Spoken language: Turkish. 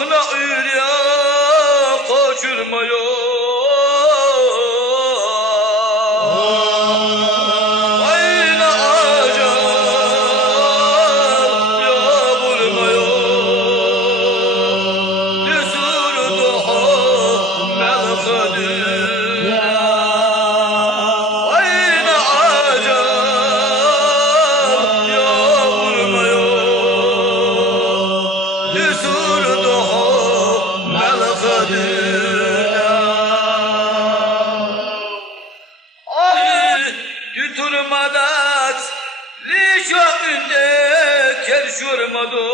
Akna ürya kaçırmıyor. Ayna acayip yağmurmuyor. Düsur duha melkadir. Ayna acayip yağmurmuyor. Düsur duha melkadir. Götürmedat li şahinde kerşurmadı.